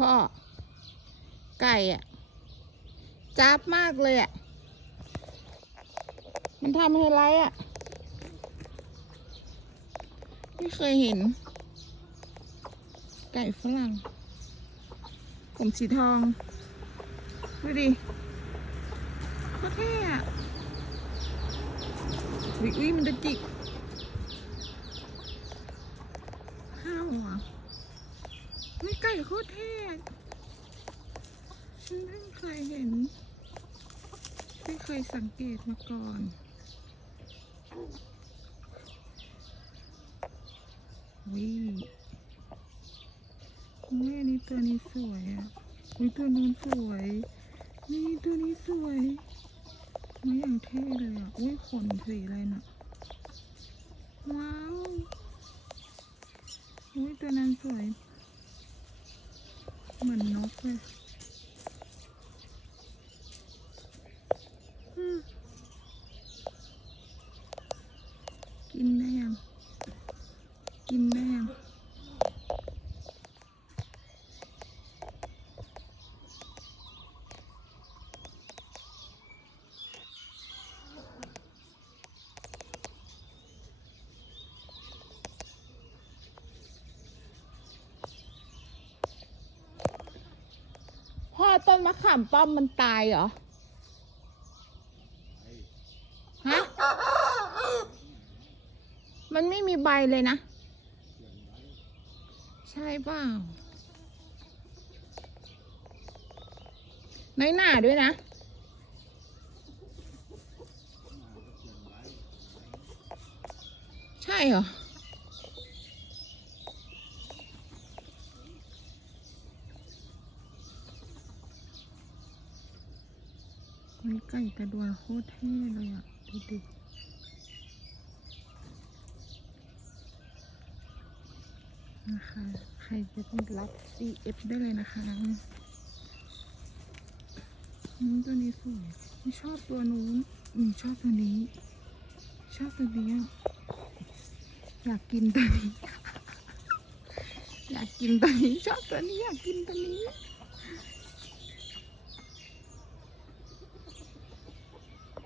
พ่อ ไก่อะจับมากเลยอะมันทำให้ไรอะไม่เคยเห็น ไก่ฝรั่ง ผมสีทอง ดูดิโคตรเท่อะอุ๊ยอุ้ยมันจะจิก ข้าวอะไม่ไก่โคตรเท่ฉันเพิ่งเคยเห็น ไม่เคยสังเกตมาก่อนวิอุ้ยอันนี้ตัวนี้สวยอะอุ้ยตัวนู้นสวย นี่ตัวนี้สวยอุ้ยอย่างเท่เลยอะ อุ้ยขนสีอะไรน่ะ ว้าว อุ้ยตัวนั้นสวย เหมือนนกเลยกินได้ยัง กินได้ยัง พ่อต้นมะขามป้อมมันตายเหรอ ฮะ มันไม่มีใบเลยนะ ใช่เปล่าน้อยหน้าด้วยนะ ใช่เหรอ เฮ้ยไก่กระดวนโคตรเท่เลยอะดูดินะคะ ใครจะต้องรับ CF ได้เลยนะคะอืมตัวนี้สวยไม่ชอบตัวนู้นอืมชอบตัวนี้ ชอบตัวนี้อยากกินตัวนี้ อยากกินตัวนี้ ชอบตัวนี้ อยากกินตัวนี้